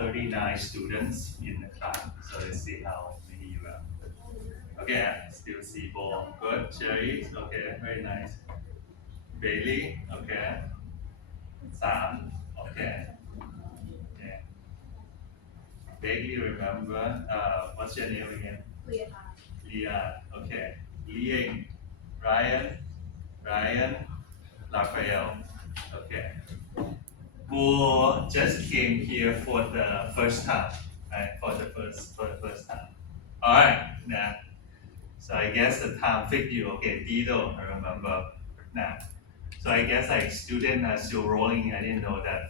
39 students in the class. So let's see how many you are. Okay, still Sibo. Good. Cherry. Okay, very nice. Bailey. Okay. Sam. Okay. Yeah. Vaguely remember. What's your name again? Leah. Okay. Liang. Ryan. Raphael. Okay. Who just came here for the first time, right? For the first time. All right. Now, so I guess the time fit you. Okay, Dido, I remember now. So I guess like student are still rolling. I didn't know that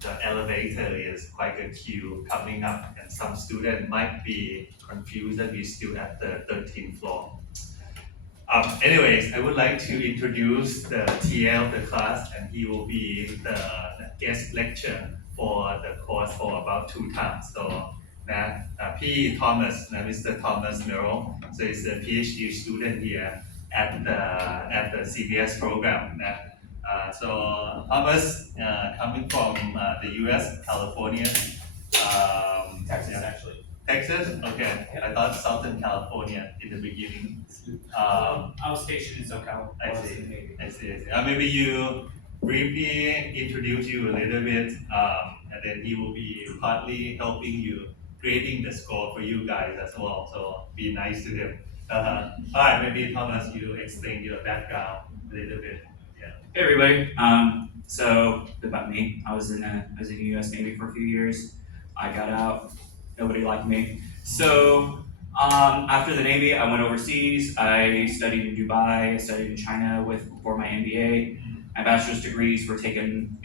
the elevator is quite a queue coming up, and some student might be confused that we're still at the 13th floor. Anyways, I would like to introduce the TL of the class, and he will be the guest lecture for the course for about 2 times. So, P. Thomas, Mr. Thomas Merrill, so he's a PhD student here at the CBS program. So Thomas, coming from the U.S., California. Texas, actually. Texas? Okay. I thought Southern California in the beginning. I was stationed in SoCal. I see. Maybe you briefly introduce you a little bit, and then he will be partly helping you grading the score for you guys as well. So be nice to him. All right, maybe Thomas, you explain your background a little bit. Yeah. Hey everybody. So about me, I was in the U.S. Navy for a few years. I got out. Nobody liked me. So after the Navy, I went overseas. I studied in Dubai. I studied in China for my MBA. My bachelor's degrees were taken,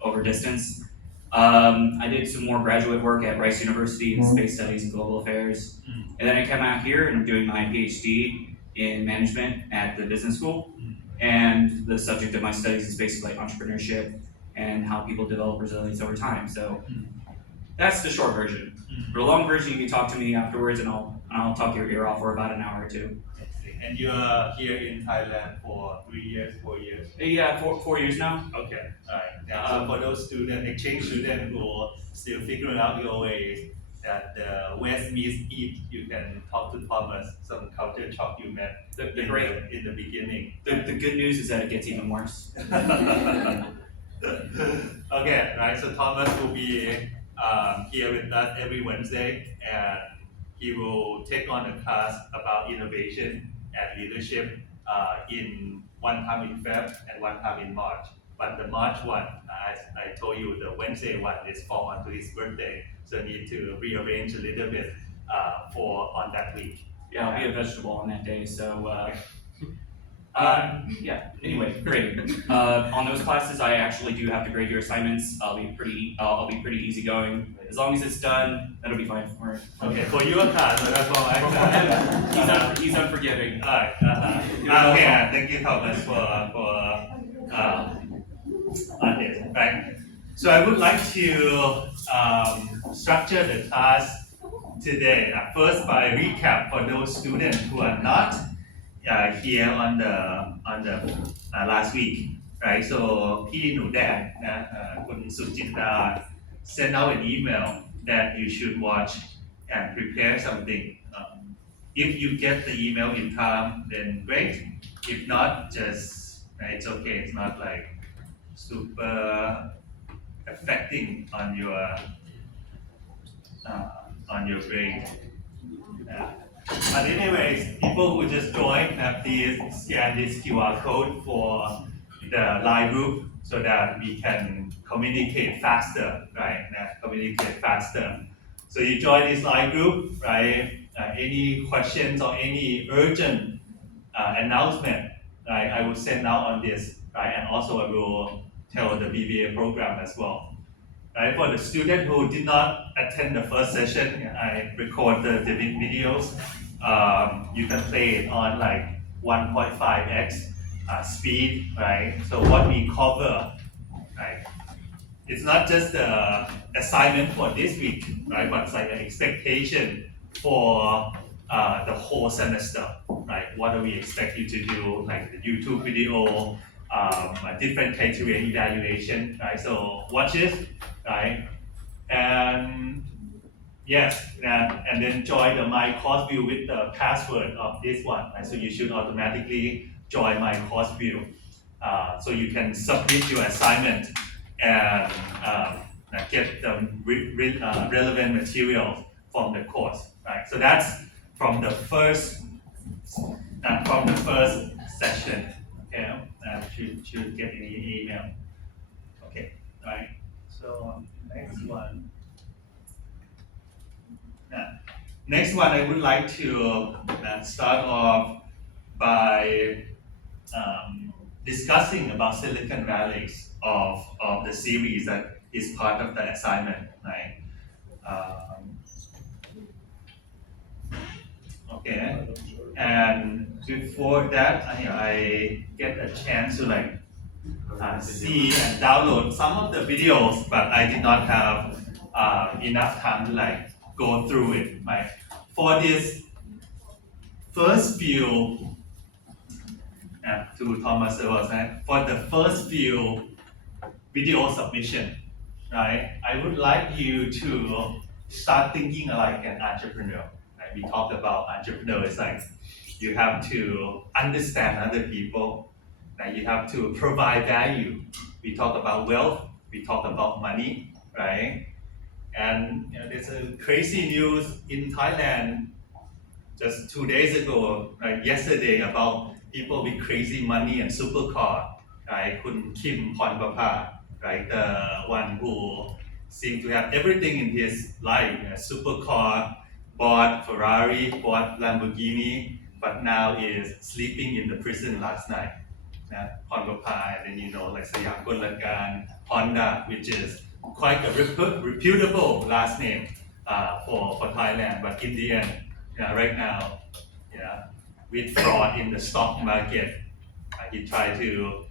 over distance. I did some more graduate work at Rice University in space studies and global affairs. And then I came out here and I'm doing my PhD in management at the business school. And the subject of my studies is basically entrepreneurship and how people develop resilience over time. So that's the short version. For the long version, you can talk to me afterwards and I'll talk your ear off for about an hour or two. And you are here in Thailand for 3 years, 4 years? Yeah, 4 years now. Okay, all right. Now, so for those students, exchange students who are still figuring out your ways, that the West meets East, you can talk to Thomas, some culture shock you met in the beginning. The good news is that it gets even worse. Okay, right, so Thomas will be here with us every Wednesday, and he will take on a class about innovation and leadership in one time in Feb and one time in March. But the March one, as I told you, the Wednesday one is fall onto his birthday, so need to rearrange a little bit for on that week. Yeah, I'll be a vegetable on that day, so yeah, anyway, great. On those classes, I actually do have to grade your assignments. I'll be pretty easygoing. As long as it's done, that'll be fine for me. Okay, for your class, so that's all I have. He's unforgiving. Alright, okay, thank you Thomas for on this, right? So I would like to structure the class today. First, by recap for those students who are not here on the last week, right? So พี่หนูแดงนะคุณสุจิตรา send out an email that you should watch and prepare something. If you get the email in time, then great. If not, just it's okay. It's not like super affecting on your grade. But anyways, people who just joined, please scan this QR code for the live group so that we can communicate faster, right? Communicate faster. So you join this live group, right? Any questions or any urgent announcement, right? I will send out on this, right? And also I will tell the BBA program as well. Right, for the student who did not attend the first session, I record the videos. You can play it on like 1.5x speed, right? So what we cover, right? It's not just the assignment for this week, right? But it's like an expectation for the whole semester, right? What do we expect you to do, like the YouTube video, different criteria evaluation, right? So watch it, right? And Yes, and then join the My Course View with the password of this one. Right? So you should automatically join My Course View. So you can submit your assignment and get the relevant material from the course. Right? So that's from the first session. Okay, should get any email. Okay, right. So next one. Next one, I would like to start off by discussing about Silicon Valleys of the series that is part of the assignment, right? Okay, and before that, I get a chance to see and download some of the videos, but I did not have enough time to go through it. Right? For this first few, to Thomas was for the first few video submission, right? I would like you to start thinking like an entrepreneur. Right? We talked about entrepreneurs like you have to understand other people, right? You have to provide value. We talk about wealth, we talk about money, right? And there's a crazy news in Thailand just 2 days ago, right, yesterday, about people with crazy money and supercar, right? Kun Kim Pornpapa, right? The one who seemed to have everything in his life, supercar, bought Ferrari, bought Lamborghini, but now is sleeping in the prison last night. Pornpapa, and then like Siam Golakan, Honda, which is quite a reputable last name for Thailand, but in the end, right now, with fraud in the stock market, he tried to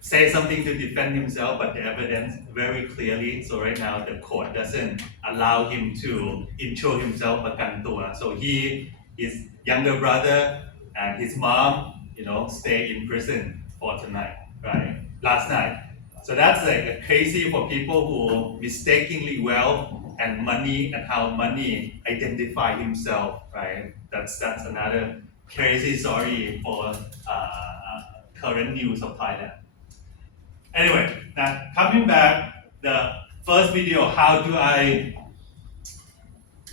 say something to defend himself, but the evidence very clearly. So right now, the court doesn't allow him to insure himselfประกันตัว. So his younger brother, and his mom, stay in prison for tonight, right? Last night. So that's crazy for people who mistakenly wealth and money and how money identify himself, right? That's another crazy story for current news of Thailand. Anyway, now coming back, the first video, how do I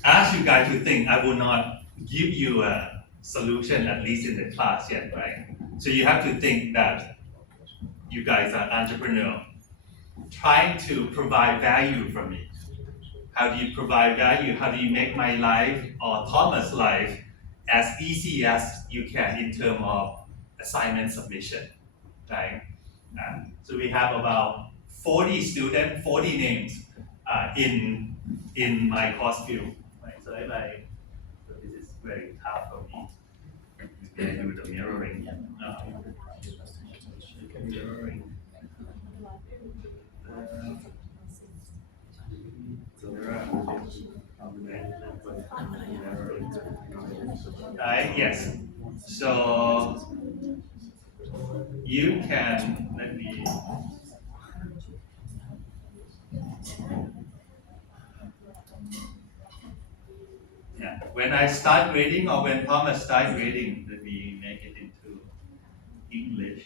ask you guys to think? I will not give you a solution, at least in the class yet, right? So you have to think that you guys are entrepreneur, trying to provide value for me. How do you provide value? How do you make my life or Thomas' life as easy as you can in terms of assignment submission, right? So we have about 40 students, 40 names in my course field, right? So this is very tough for me. Do the mirroring. Mirroring. Yes. So you can let me. When I start grading or when Thomas start grading, let me make it into English.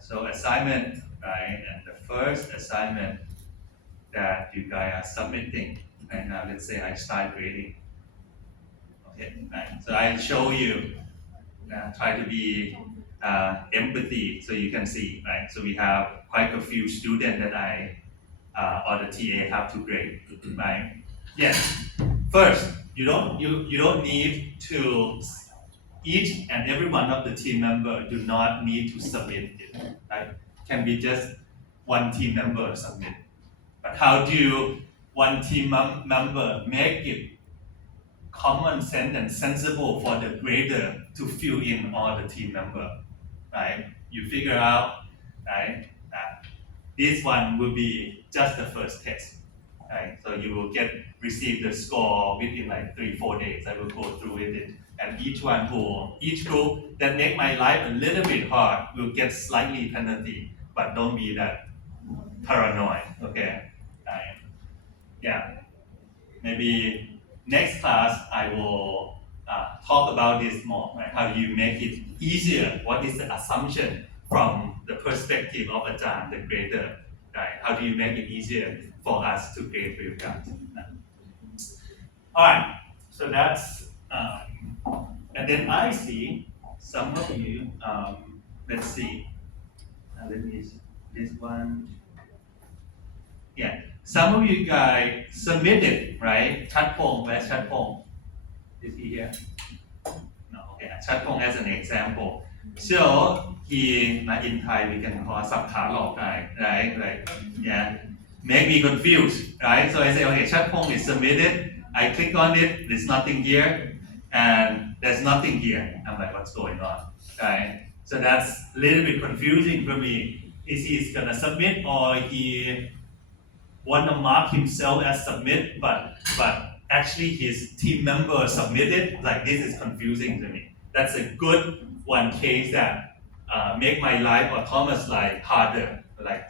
So assignment, right? And the first assignment that you guys are submitting, right now, let's say I start grading. Okay, right. So I show you, try to be empathy so you can see, right? So we have quite a few students that I or the TA have to grade, right? Yes. First, you don't need to. Each and every one of the team member do not need to submit it, right? Can be just one team member submit. But how do one team member make it common sense and sensible for the grader to fill in all the team member, right? You figure out, right? this one will be just the first test. Right? So you will receive the score within like 3-4 days. I will go through with it. And each group that make my life a little bit hard will get slightly penalty, but don't be that paranoid, okay? Right? Yeah. Maybe next class I will talk about this more, right? How do you make it easier? What is the assumption from the perspective of Ajahn, the grader, right? How do you make it easier for us to grade with that? All right, so that's, and then I see some of you, let's see, let me this one. Yeah, some of you guys submitted, right? Chatpong, where's Chatpong? Is he here? No, okay, Chatpong as an example. So in Thai we can call Sabkha guy, right? Like, yeah, make me confused, right? So I say, okay, Chatpong is submitted. I click on it, there's nothing here, and there's nothing here. I'm like, what's going on, right? So that's a little bit confusing for me. Is he gonna submit or he want to mark himself as submit, but actually his team member submitted? Like, this is confusing to me. That's a good one case that make my life or Thomas' life harder. Like,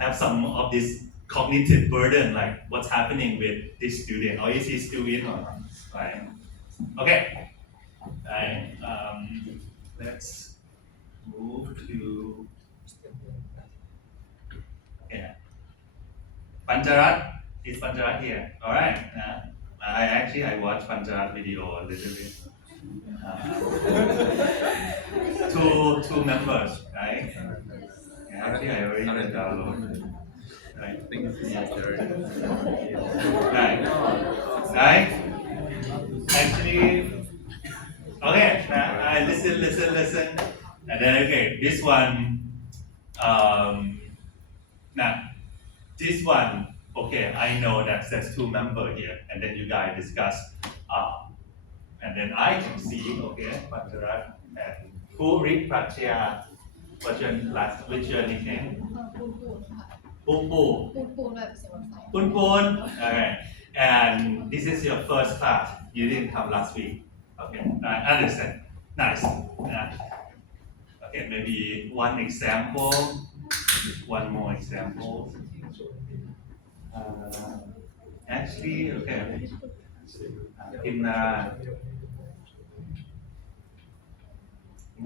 have some of this cognitive burden, like what's happening with this student, or is he still in or not, right? Okay, right. Let's move to, yeah. Pancharat, is Pancharat here? All right. I watched Pancharat video a little bit. Two members, right? Actually, I already downloaded. Right. Right. Actually, okay. I listen, and then okay. This one, now this one, okay. I know that there's two members here, and then you guys discuss, and then I can see, okay, Pancharat and who read Pratya. Which your nickname? Poon. Okay. And this is your first class. You didn't come last week. Okay. I understand. Nice. Okay. Maybe one example. One more example. Actually, okay.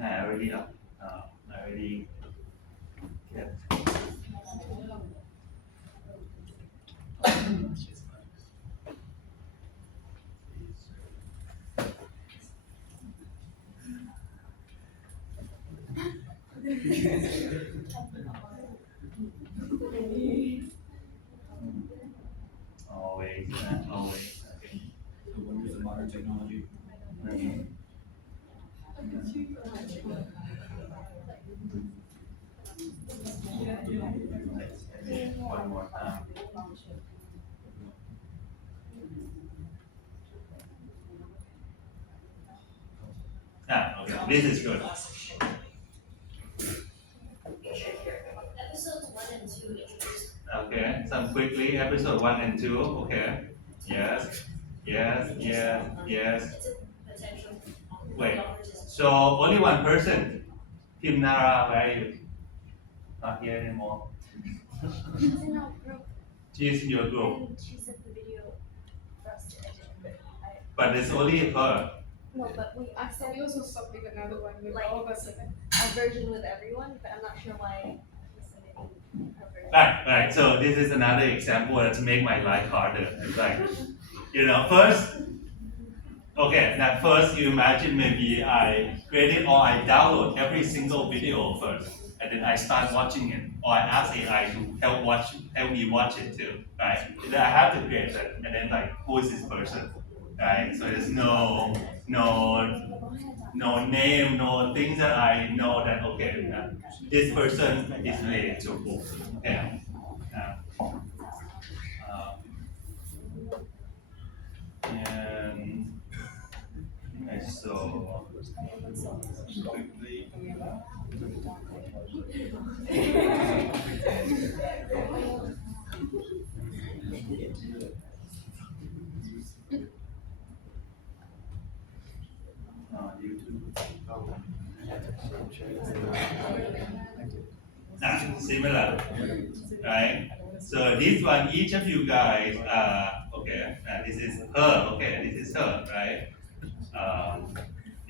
I already up. I already. Yeah. Always. Okay. We'll use the modern technology. One more time. Okay. This is good. Episodes 1 and 2 introduced. Okay, some quickly, episode 1 and 2, okay. Yes. It's a potential. Wait, so only one person, Team Nara, where are you? Not here anymore. She's in our group. She's in your group, And she sent the video for us to edit. but it's only her. No, but I said We also submit another one with Like- all of us in it. a version with everyone, but I'm not sure why he's submitting her version. Right, so this is another example to make my life harder. It's like, first, okay, now first you imagine maybe I create or I download every single video first, and then I start watching it, or I ask AI to help me watch it too, right? Then I have to create that, and then like, who is this person, right? So there's no name, no things that I know that, okay, this person is related to who, yeah. And okay, so quickly. Similar, right? So this one, each of you guys, okay, this is her, okay, this is her, right?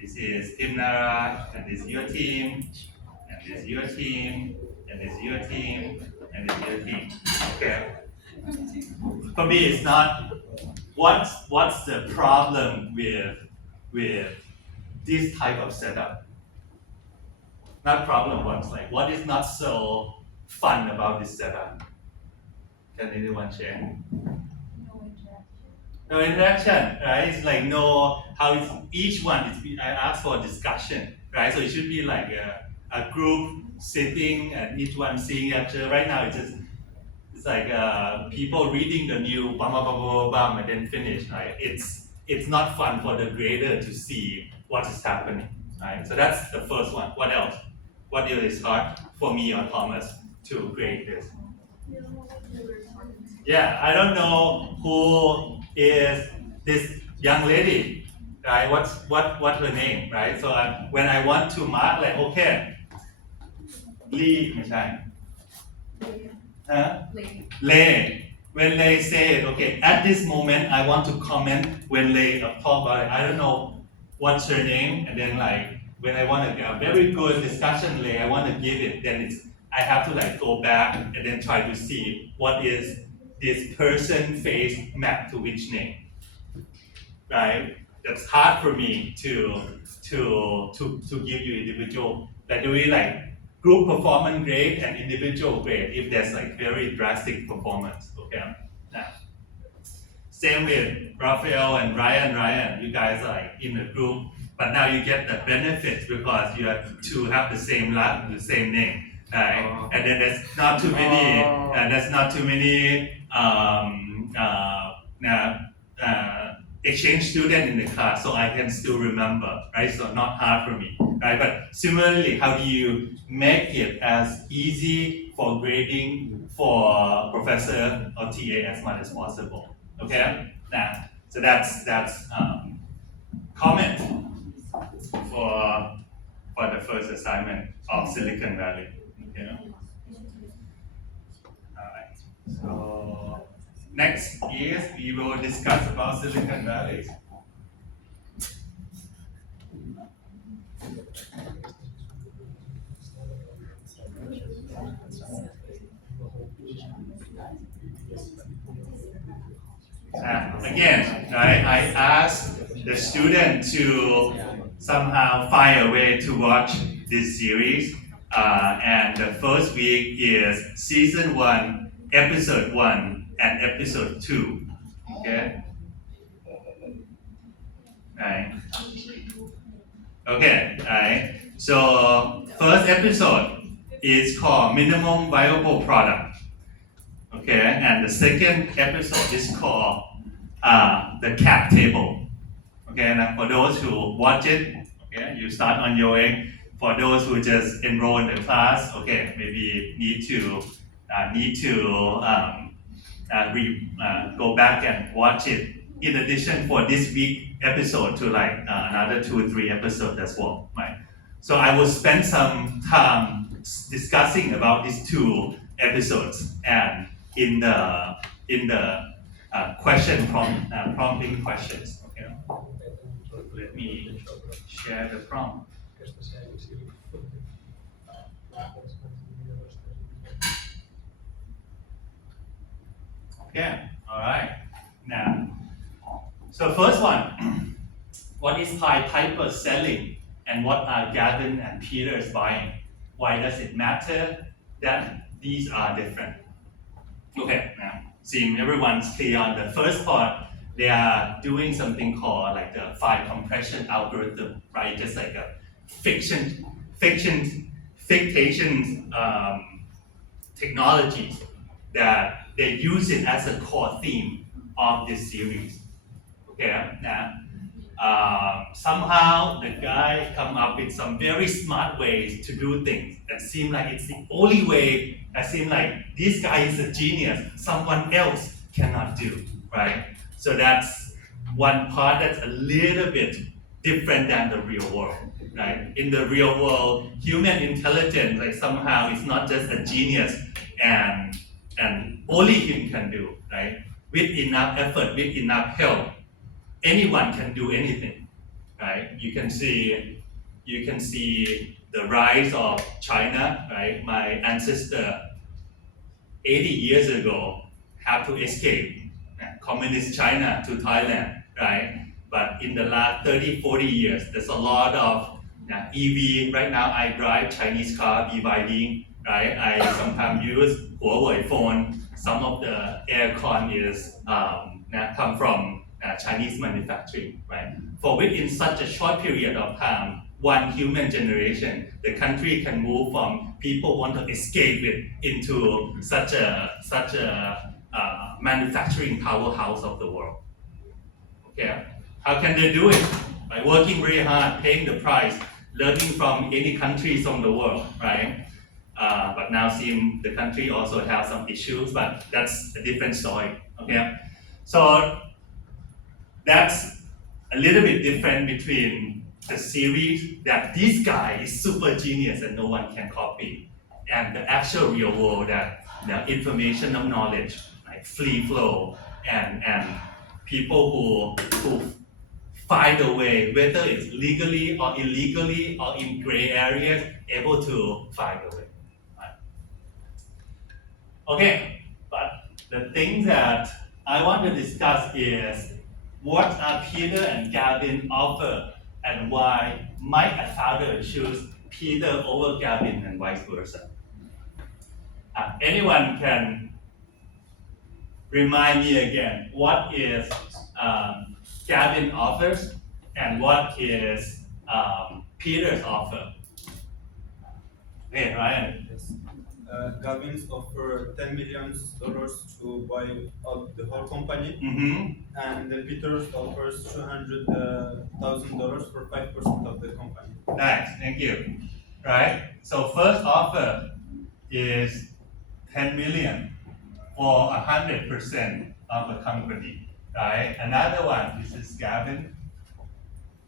This is Team Nara, and this is your team, and this is your team, and this is your team, and this is your team, okay? For me, it's not, what's the problem with this type of setup? Not problem, what's like, what is not so fun about this setup? Can anyone share? No interaction, right? It's like no, how it's each one, I ask for discussion, right? So it should be like a group sitting and each one seeing each other. Right now it's like people reading the new bam bam bam bam bam and then finish, right? It's not fun for the grader to see what is happening, right? So that's the first one. What else? What is hard for me or Thomas to grade this? Yeah, I don't know who is this young lady, right? What's her name, right? So when I want to mark, like, okay, Lee, ไม่ใช่ Lay. When they say, okay, at this moment I want to comment when they talk about it. I don't know what's her name, and then like when I want to get a very good discussion, Lay, I want to give it. Then I have to like go back and then try to see what is this person face map to which name, right? That's hard for me to give you individual. Like do we like group performance grade and individual grade if there's like very drastic performance, okay? Now, same with Raphael and Ryan, you guys are like in a group, but now you get the benefits because you have to have the same name, right? And then there's not too many, exchange student in the class, so I can still remember, right? So not hard for me, right? But similarly, how do you make it as easy for grading for professor or TA as much as possible? Okay, now so that's comment for the first assignment of Silicon Valley. Okay. All right. So next is we will discuss about Silicon Valley. Again, right, I asked the student to somehow find a way to watch this series. And the first week is season 1, episode 1, and episode 2. Okay? Right. Okay, right. So first episode is called Minimum Viable Product. Okay, and the second episode is called the cap table. Okay, now for those who watch it, okay, you start on your way. For those who just enroll in the class, okay, maybe need to go back and watch it. In addition, for this week episode to like another 2 or 3 episodes as well, right? So I will spend some time discussing about these 2 episodes and in the question prompting questions. Okay, let me share the prompt. Okay, all right. Now, so first one, what is Pied Piper selling and what are Gavin and Peter's buying? Why does it matter that these are different? Okay, now, seeing everyone's clear on the first part, they are doing something called like the file compression algorithm, right? Just like a fiction technologies that they use it as a core theme of this series. Okay, now somehow the guy come up with some very smart ways to do things that seem like it's the only way. That seem like this guy is a genius. Someone else cannot do, right? So that's one part that's a little bit different than the real world. right? In the real world, human intelligence, like somehow it's not just a genius and only him can do, right? With enough effort, with enough help, anyone can do anything, right? You can see the rise of China, right? My ancestor 80 years ago have to escape communist China to Thailand, right? But in the last 30, 40 years, there's a lot of EV. Right now, I drive Chinese car, BYD, right? I sometimes use Huawei phone. Some of the aircon is come from Chinese manufacturing, right? For within such a short period of time, one human generation, the country can move from people want to escape it into such a manufacturing powerhouse of the world. Okay, how can they do it? By working very hard, paying the price, learning from any countries on the world, right? But now seem the country also have some issues, but that's a different story. Okay, so that's a little bit different between the series that this guy is super genius and no one can copy, and the actual real world that the information of knowledge, like free flow, and people who find a way, whether it's legally or illegally or in gray areas, able to find a way. Right? Okay, but the thing that I want to discuss is what are Peter and Gavin offer and why might a founder choose Peter over Gavin and vice versa. Anyone can remind me again, what is Gavin offers and what is Peter's offer? Hey, Ryan. Yes. Gavin's offer $10 million to buy out the whole company, and Peter's offers $200,000 for 5% of the company. Nice, thank you. Right. So first offer is 10 million for 100% of the company. Right. Another one, this is Gavin,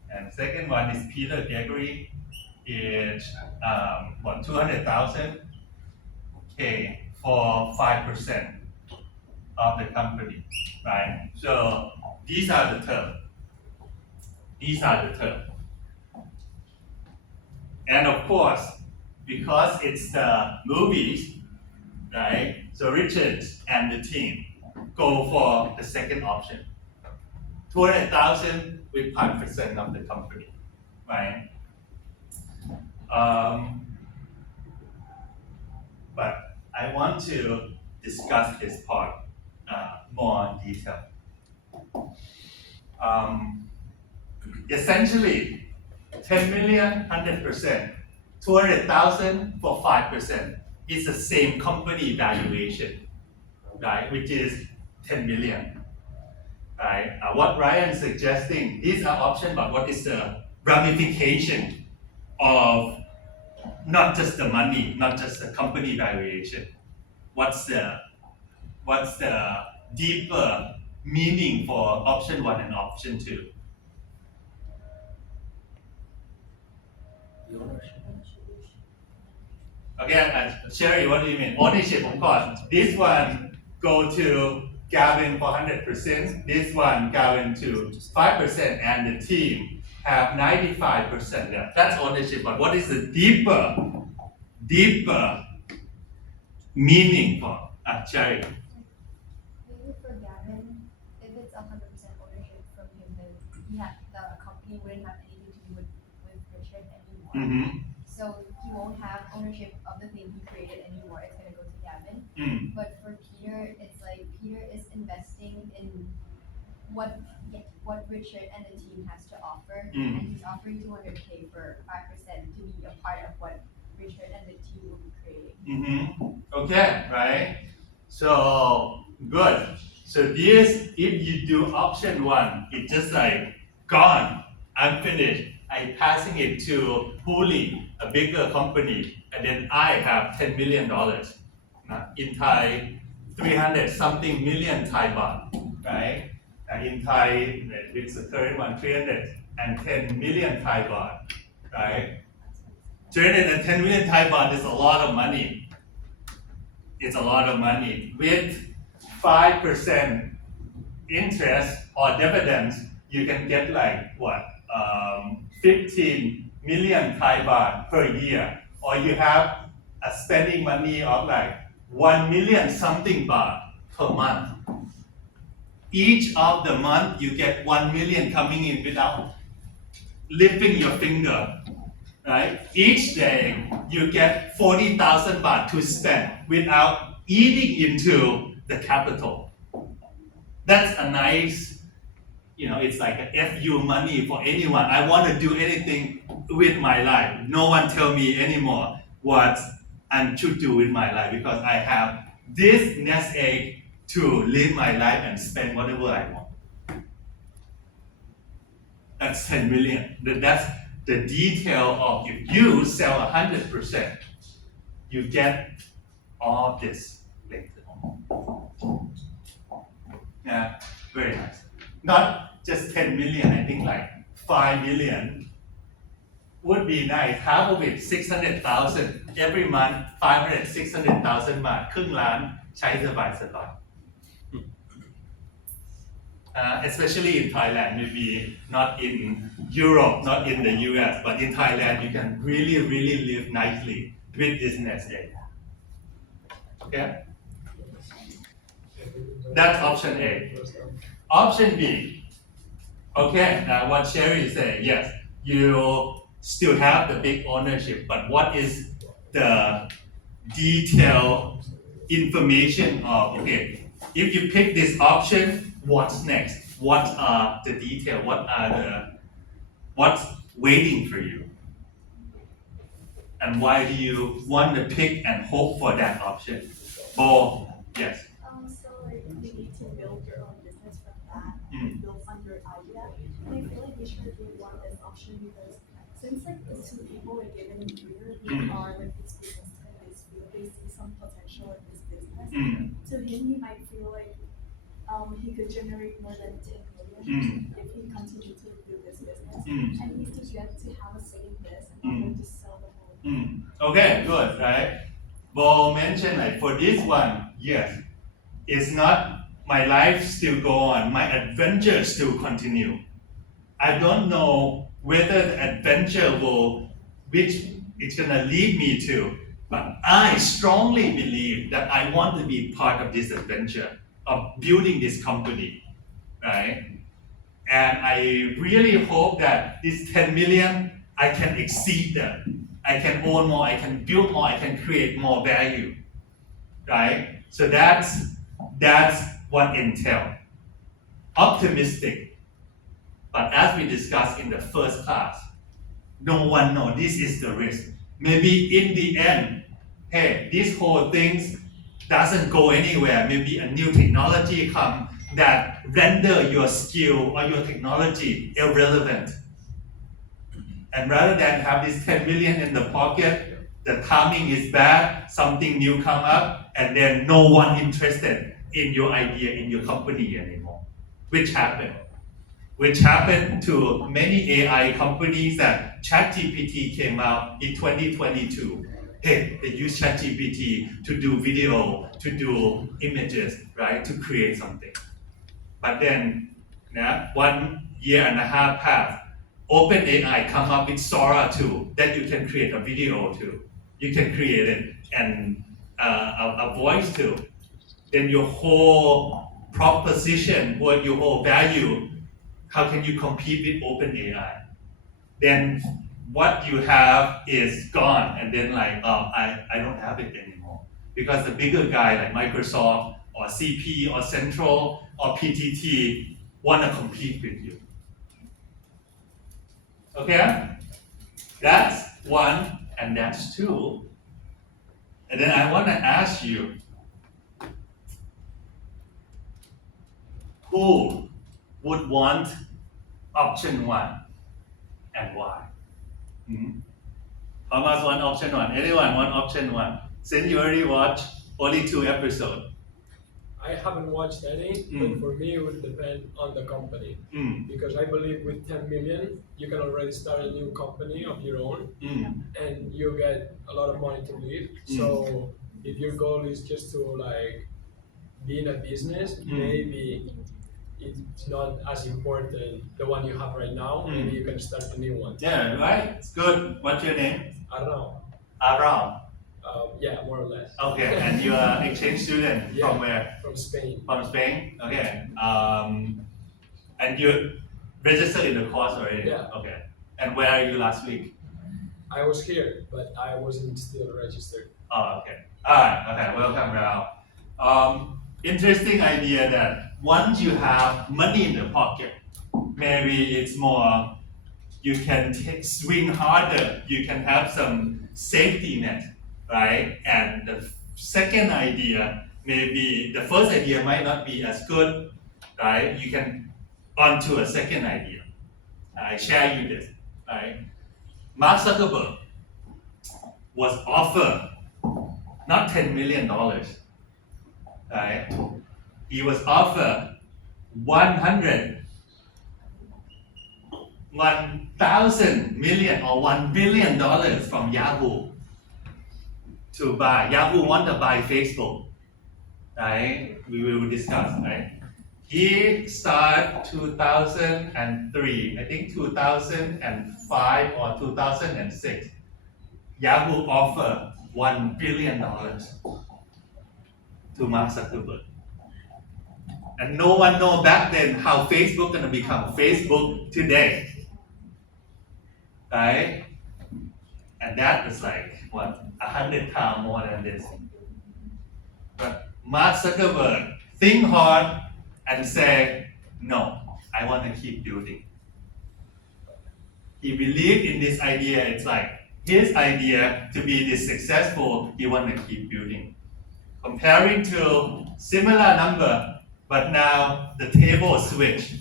and second one is Peter Gregory. Is 200,000 for 5% of the company, right? So these are the terms. And of course, because it's the movies, right? So Richard and the team go for the second option. 200,000 with 5% of the company, right? But I want to discuss this part more in detail. Essentially, 10 million, 100%, 200,000 for 5% is the same company valuation, right? Which is 10 million, right? What Ryan is suggesting, these are options, but what is the ramification of not just the money, not just the company valuation? What's the deeper meaning for option 1 and option 2? The ownership. Okay, Sherry, what do you mean? Ownership, of course. This one go to Gavin for 100%. This one Gavin to 5%, and the team have 95% there. That's ownership. But what is the deeper meaning for Cherry? Maybe for Gavin, if it's 100% ownership from him, then the company wouldn't have anything to do with Richard anymore. Mm-hmm. So he won't have ownership of the thing he created anymore. It's gonna go to Gavin. But for Peter, it's like Peter is investing in what Richard and the team has to offer, and he's offering 200K for 5% to be a part of what Richard and the team will be creating. Okay, right? So good. So this, if you do option 1, it's just like gone, unfinished. I'm passing it to Huli, a bigger company, and then I have $10 million. In Thai, 300 something million Thai baht, right? In Thai, it's the current one, 310 million Thai baht, right? 310 million Thai baht is a lot of money. It's a lot of money. With 5% interest or dividends, you can get like what? 15 million Thai baht per year. Or you have a spending money of like 1 million something baht per month. Each of the month you get 1 million coming in without lifting your finger, right? Each day you get 40,000 baht to spend without eating into the capital. That's a nice, it's like a FU money for anyone. I want to do anything with my life. No one tell me anymore what I should do with my life because I have this nest egg to live my life and spend whatever I want. That's 10 million. That's the detail of if you sell 100%, you get all this later on. Yeah, very nice. Not just 10 million, I think like 5 million would be nice. Half of it, 600,000 every month, 500, 600,000 บาท ครึ่งล้าน ใช้สบายสบาย especially in Thailand, maybe not in Europe, not in the US, but in Thailand, you can really, really live nicely with this nest egg. Okay? That's option A. Option B. Okay, what Sherry is saying, yes, you still have the big ownership, but what is the detailed information of, okay, if you pick this option, what's next? What are the details? What's waiting for you? And why do you want to pick and hope for that option? Bo, yes. So like you need to build your own business from that, build on your idea. And I feel like we should really want this option because since like the two people are given here who are like these business types, they see some potential in this business. To him, he might feel like he could generate more than 10 million if he continued to do this business. And he still get to have a say in this and not like just sell the whole. Okay, good, right? Bo mentioned like for this one, yes, it's not my life still go on, my adventure still continue. I don't know whether the adventure which it's gonna lead me to, but I strongly believe that I want to be part of this adventure of building this company, right? And I really hope that this 10 million, I can exceed that. I can own more, I can build more, I can create more value, right? So that's what entails. Optimistic, but as we discussed in the first class, no one knows this is the risk. Maybe in the end, hey, this whole thing doesn't go anywhere. Maybe a new technology comes that render your skill or your technology irrelevant. And rather than have this 10 million in the pocket, the timing is bad, something new come up, and then no one interested in your idea, in your company anymore. Which happened to many AI companies that ChatGPT came out in 2022. Hey, they use ChatGPT to do video, to do images, right, to create something. But then, 1 year and a half passed. OpenAI come up with Sora too, that you can create a video too. You can create it and a voice too. Then your whole proposition or your whole value, how can you compete with OpenAI? Then what you have is gone, and then like, I don't have it anymore. Because the bigger guy like Microsoft or CP or Central or PTT want to compete with you. Okay? That's one, and that's two. And then I want to ask you, who would want option one and why? How much want option one? Anyone want option one? Since you already watched only 2 episodes. I haven't watched any, but for me it would depend on the company. Because I believe with 10 million, you can already start a new company of your own and you get a lot of money to live. So if your goal is just to like be in a business, maybe it's not as important the one you have right now. Maybe you can start a new one. Yeah, right. It's good. What's your name? I don't know. Aram. Yeah, more or less. Okay, and you are exchange student Yeah. from where? From Spain. From Spain. Okay. And you registered in the course already. Yeah. Okay. And where are you last week? I was here, but I wasn't still registered. Oh, okay. Alright, okay, welcome Rao. Interesting idea that once you have money in the pocket, maybe it's more, you can swing harder, you can have some safety net, right? And the second idea, maybe the first idea might not be as good, right? You can on to a second idea. I share you this, right? Mark Zuckerberg was offered not $10 million, right? He was offered 1,000 million or $1 billion from Yahoo to buy. Yahoo want to buy Facebook, right? We will discuss, right? He started 2003, I think 2005 or 2006. Yahoo offered $1 billion to Mark Zuckerberg. And no one know back then how Facebook gonna become Facebook today. Right? And that was like, what, 100 times more than this. But Mark Zuckerberg think hard and say, no, I want to keep building. He believed in this idea, it's like his idea to be this successful, he want to keep building. Comparing to similar number, but now the table switched.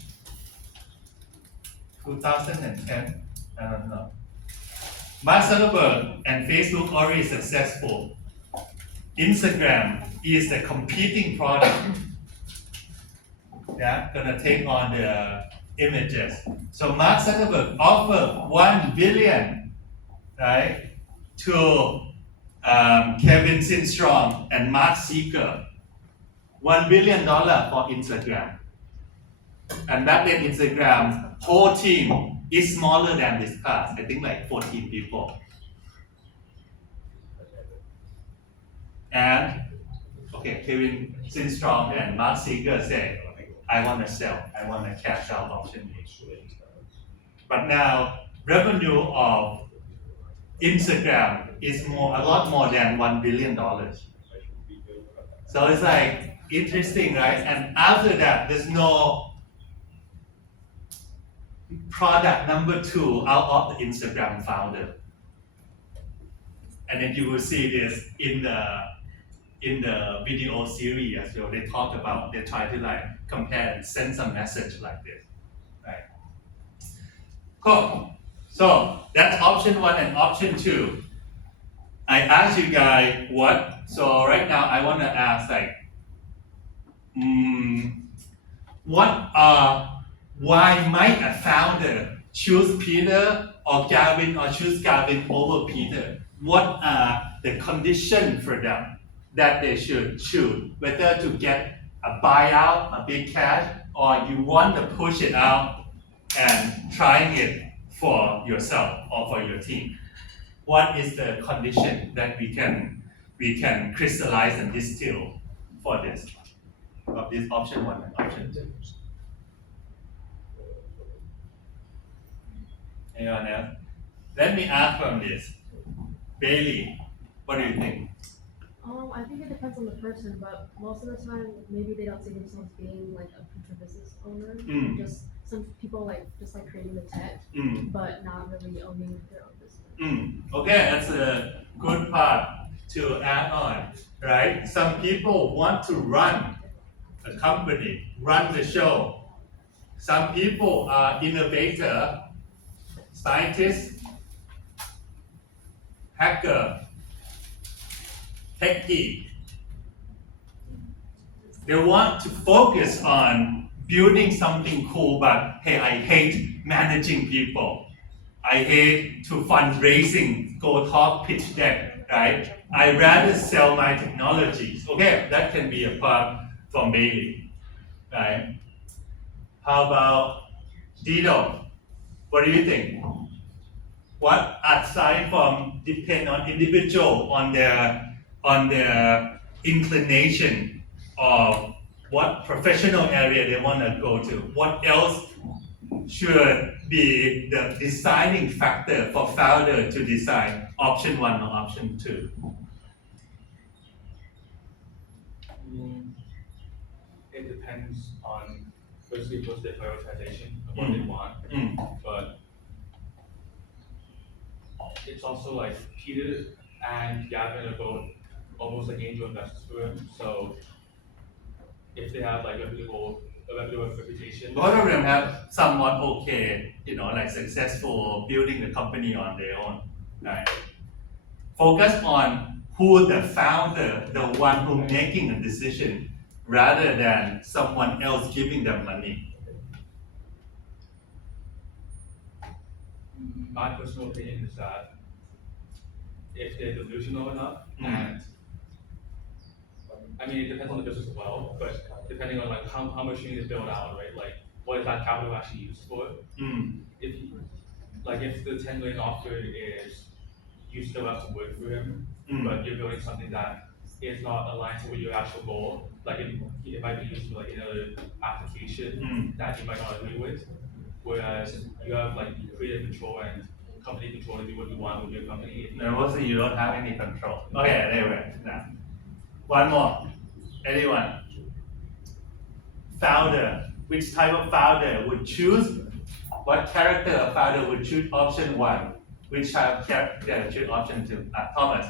2010, I don't know. Mark Zuckerberg and Facebook already successful. Instagram is the competing product. Yeah, gonna take on the images. So Mark Zuckerberg offered 1 billion, right, to Kevin Systrom and Mark Seeger. $1 billion for Instagram. And back then Instagram whole team is smaller than this class. I think like 14 people. And okay, Kevin Systrom and Mark Seeger say, I want to sell, I want to cash out option. But now revenue of Instagram is a lot more than $1 billion. So it's like interesting, right? And after that, there's no product number 2 out of the Instagram founder. And then you will see this in the video series as well. They talk about, they try to like compare and send some message like this, right? Cool. So that's option 1 and option 2. I asked you guys what. So right now I want to ask like, why might a founder choose Peter or Gavin or choose Gavin over Peter? What are the conditions for them that they should choose? Whether to get a buyout, a big cash, or you want to push it out and trying it for yourself or for your team. What is the condition that we can crystallize and distill for this? Of this option 1 and option 2. Anyone else? Let me ask from this. Bailey, what do you think? I think it depends on the person, but most of the time, maybe they don't see themselves being like a future business owner. Just some people just creating the tech, but not really owning their own business. Okay, that's a good part to add on, right? Some people want to run a company, run the show. Some people are innovator, scientist, hacker, techie. They want to focus on building something cool, but hey, I hate managing people. I hate to fundraising, go talk, pitch deck, right? I rather sell my technologies. Okay, that can be a part from Bailey, right? How about Dido? What do you think? What aside from depend on individual on their inclination of what professional area they want to go to? What else should be the deciding factor for founder to decide option one or option two? It depends on firstly what's their prioritization of what they want, but it's also like Peter and Gavin are both almost like angel investors for him. So if they have like a reputable reputation, Both of them have somewhat okay, like successful building the company on their own, right? Focus on who the founder, the one who making a decision, rather than someone else giving them money. my personal opinion is that if they're delusional enough, and I mean it depends on the business as well, but depending on like how much you need to build out, right? Like what is that capital actually used for? If if the 10 million offer is you still have to work for him, but you're building something that is not aligned to your actual goal, like it might be used for like another application that you might not agree with. Whereas you have like creative control and company control to do what you want with your company. And mostly you don't have any control. Okay, anyway, now. One more. Anyone? Founder. Which type of founder would choose? What character of founder would choose option one? Which type of character choose option two? Thomas.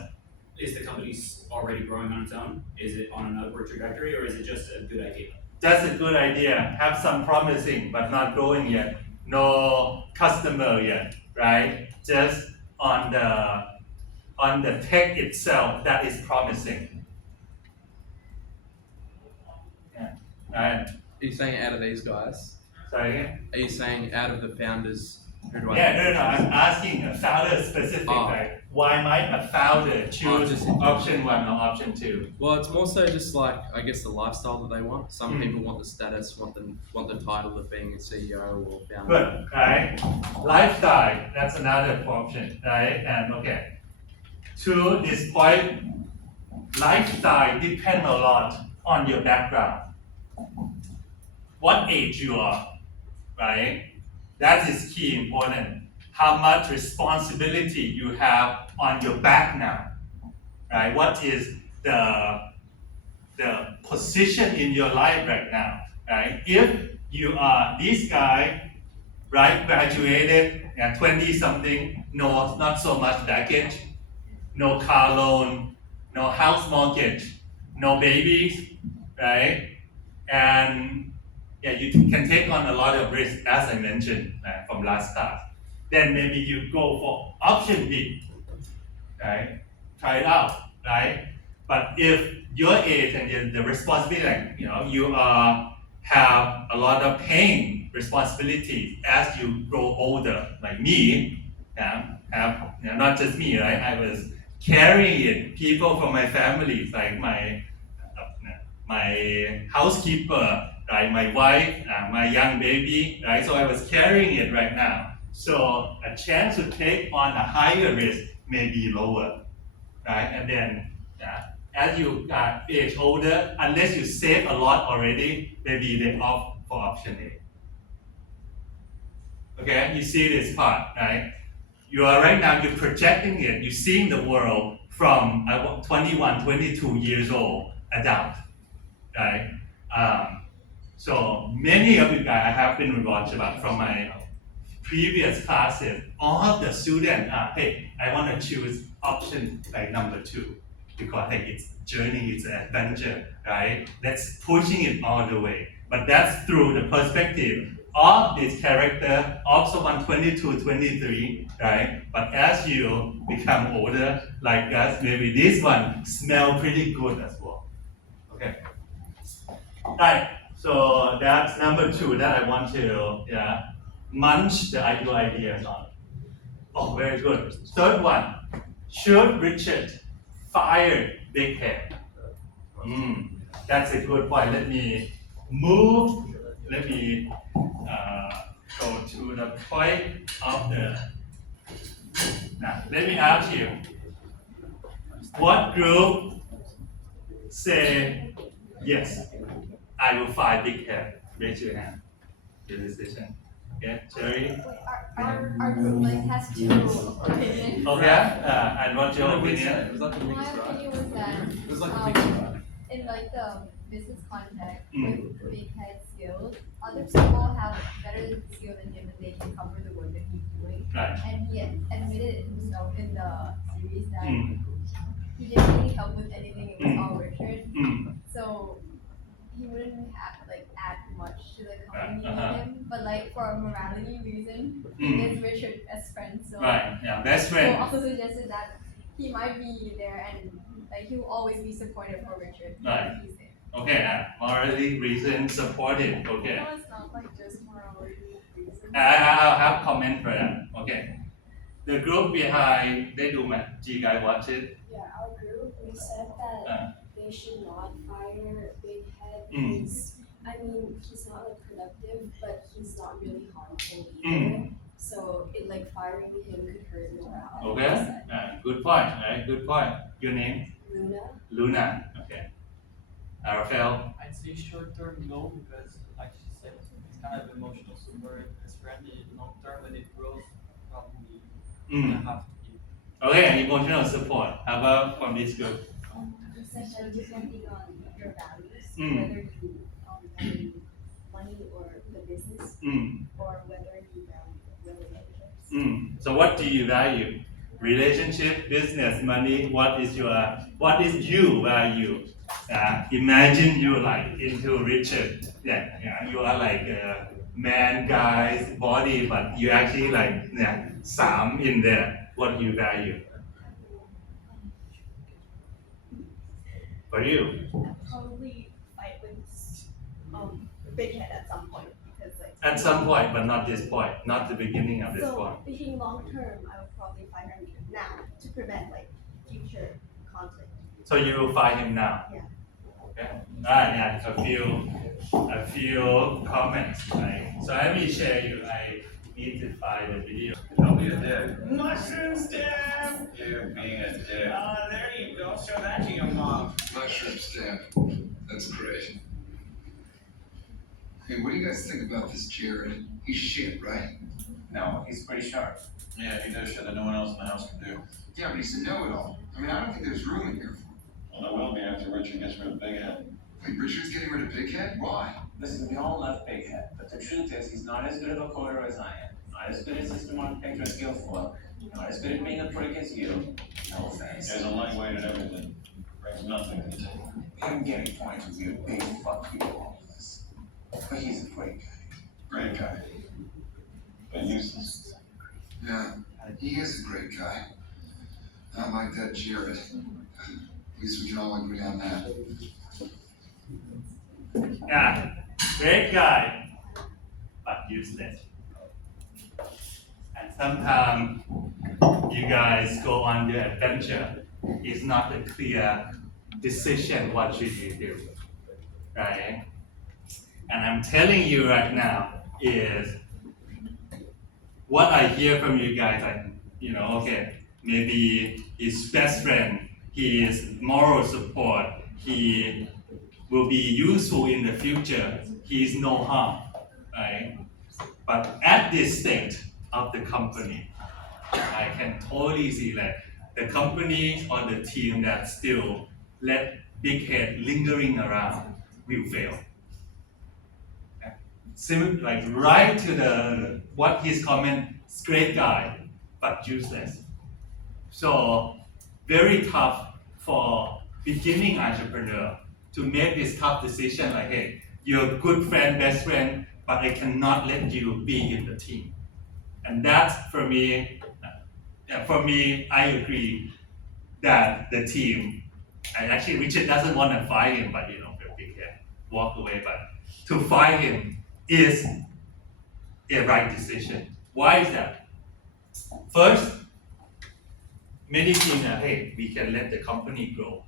Is the company already growing on its own? Is it on an upward trajectory, or is it just a good idea? That's a good idea. Have some promising, but not growing yet. No customer yet, right? Just on the tech itself that is promising. Yeah. Right. Are you saying out of these guys? Sorry again? Are you saying out of the founders? Who do I Yeah, no. I'm asking a founder specific. Like, why might a founder choose just option one or option two? Well, it's more so just like I guess the lifestyle that they want. Some people want the status, want the title of being a CEO or founder. Good, right? Lifestyle, that's another option, right? And okay, to this point, lifestyle depends a lot on your background. What age you are, right? That is key important. How much responsibility you have on your back now, right? What is the position in your life right now, right? If you are this guy, right, graduated at 20 something, no, not so much baggage, no car loan, no house mortgage, no babies, right? And yeah, you can take on a lot of risk, as I mentioned from last class. Then maybe you go for option B, right? Try it out, right? But if your age and the responsibility, you have a lot of paying responsibilities as you grow older, like me, not just me, right? I was carrying it, people from my family, like my housekeeper, right? My wife, my young baby, right? So I was carrying it right now. So a chance to take on a higher risk may be lower, right? And then as you age older, unless you save a lot already, maybe they opt for option A. Okay, you see this part, right? You are right now, you're projecting it, you're seeing the world from 21, 22 years old adult, right? So many of you guys, I have been watching from my previous classes, all of the students, hey, I want to choose option like number 2 because hey, it's journey, it's an adventure, right? Let's pushing it all the way. But that's through the perspective of this character, also 22, 23, right? But as you become older, like us, maybe this one smell pretty good as well. Okay. Right. So that's number 2 that I want to munch the ideal ideas on. Oh, very good. Third one. Should Richard fire Big Head? That's a good point. Let me go to the point of the. Now, let me ask you. What group say yes? I will fire Big Head. Raise your hand. Your decision. Okay, Jerry. Wait, our group like has 2 opinions. Okay. And what's your opinion? It was like the My biggest right? opinion was that It was like the biggest right? in like the business context with big head skills, other people have better skill than him and they can cover the work that he's doing. Right. And he admitted himself in the series that he didn't really help with anything, it was all Richard. So he wouldn't have like add much to the company with him. But like for a morality reason, he gets Richard as friend. So Right. Yeah. Best so friend. also suggested that he might be there and like he will always be supportive for Richard. Right. If he's there. Okay. Morally reason supported. Okay. No, it's not like just morality reasons. I'll have comment for that. Okay. The group behind they do man. G guy watch it. Yeah, our group, we said that they should not fire Big Head because, I mean, he's not like productive, but he's not really harmful either. So it like firing him could hurt morale. Okay. Good point. Right. Good point. Your name? Luna? Luna. Okay. Rafael. I'd say short term no because like she said, it's kind of emotional support as friend. In long term when it grows, probably gonna have to be. Okay. And emotional support. How about from this group? You said that depending on your values, whether you value money or the business, or whether you value relationships. So what do you value? Relationship, business, money. What is you value? Imagine you like into Richard. Yeah, you are like a man, guy's body, but you actually like Sam in there. What do you value? For you? Probably fight with Big Head at some point because like. At some point, but not this point, not the beginning of this So point. thinking long term, I would probably fire him now to prevent like future conflict. So you will find him now. Yeah. Okay. Yeah. A few comments. Right? So let me share you. I need to find the video. Don't be a dick. Mushroom stem! You're being a dick. There you go. Show that to your mom. Mushroom stamp. That's great. Hey, what do you guys think about this Jared? He's shit, right? No, he's pretty sharp. Yeah, he does shit that no one else in the house can do. Yeah, but he's a know-it-all. I mean, I don't think there's room in here for him. Well, there will be after Richard gets rid of Big Head. Wait, Richard's getting rid of Big Head? Why? Listen, we all love Big Head, but the truth is he's not as good of a coder as I am. Not as good as system architecture skill for. Not as good at being a prick as you. No offense. He has a lightweight at everything. Brings nothing to the table. Him getting points would be a big fuck you to all of us. But he's a great guy. Great guy. But useless. Yeah, he is a great guy. Not like that Jared. At least we can all agree on that. Yeah, great guy, but useless. And sometimes you guys go on the adventure. It's not a clear decision what should you do, right? And I'm telling you right now is what I hear from you guys. Okay, maybe his best friend, his moral support, he will be useful in the future. He is no harm, right? But at this state of the company, I can totally see that the company or the team that still let Big Head lingering around will fail. Like right to the what his comment, great guy, but useless. So very tough for beginning entrepreneur to make this tough decision like, hey, you're a good friend, best friend, but I cannot let you be in the team. And that's for me, I agree that the team, and actually Richard doesn't want to fire him, but Big Head. walk away. But to fire him is a right decision. Why is that? First, many think that, hey, we can let the company grow.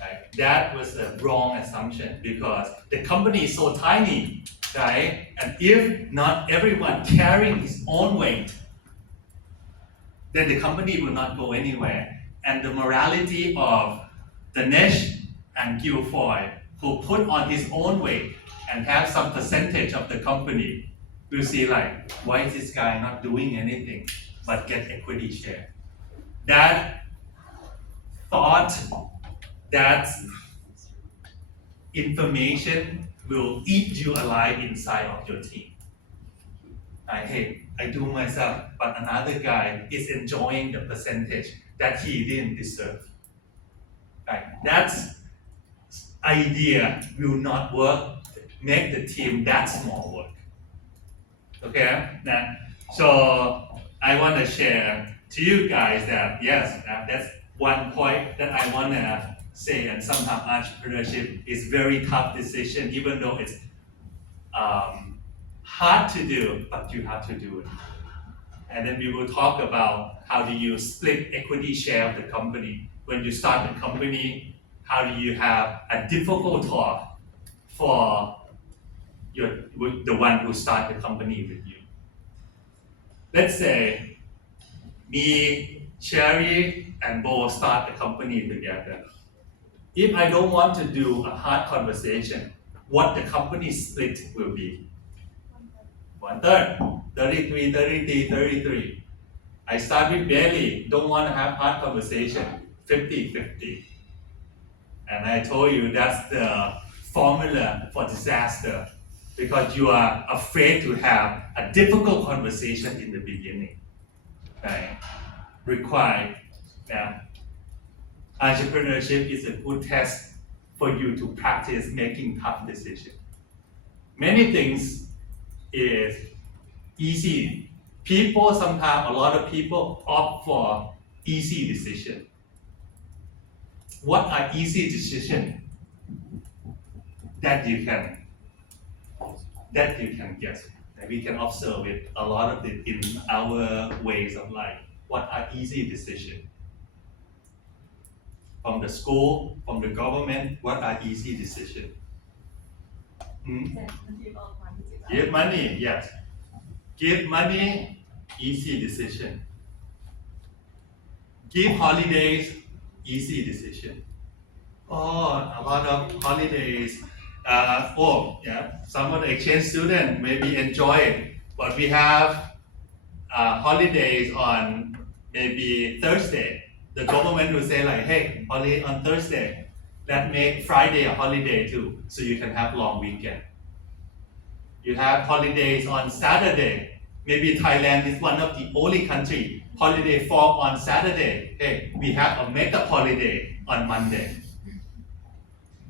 Right? That was a wrong assumption because the company is so tiny, right? And if not everyone carrying his own weight, then the company will not go anywhere. And the morality of Dinesh and Guilfoyle, who put on his own weight and have some percentage of the company, will see like, why is this guy not doing anything but get equity share? That thought, that information will eat you alive inside of your team. Hey, I do myself, but another guy is enjoying the percentage that he didn't deserve. Right? That's idea will not work. Make the team that small work. Okay? Now, so I want to share to you guys that yes, that's one point that I want to say. And sometimes entrepreneurship is very tough decision, even though it's hard to do, but you have to do it. And then we will talk about how do you split equity share of the company. When you start the company, how do you have a difficult talk for the one who start the company with you. Let's say me, Sherry, and Bo start the company together. If I don't want to do a hard conversation, what the company split will be? 1/3, 33, 33, 33. I start with Bailey, don't want to have hard conversation, 50-50. And I told you that's the formula for disaster because you are afraid to have a difficult conversation in the beginning. Right? Required. Yeah. Entrepreneurship is a good test for you to practice making tough decisions. Many things is easy. People sometimes, a lot of people opt for easy decision. What are easy decisions that you can guess? And we can observe it a lot of it in our ways of life. What are easy decisions? From the school, from the government, what are easy decisions? Give money, yes. Give money, easy decision. Give holidays, easy decision. Oh, a lot of holidays. Some of the exchange students maybe enjoy it, but we have holidays on maybe Thursday. The government will say like, hey, holiday on Thursday. Let's make Friday a holiday too, so you can have long weekend. You have holidays on Saturday. Maybe Thailand is one of the only country holiday fall on Saturday. Hey, we have a makeup holiday on Monday.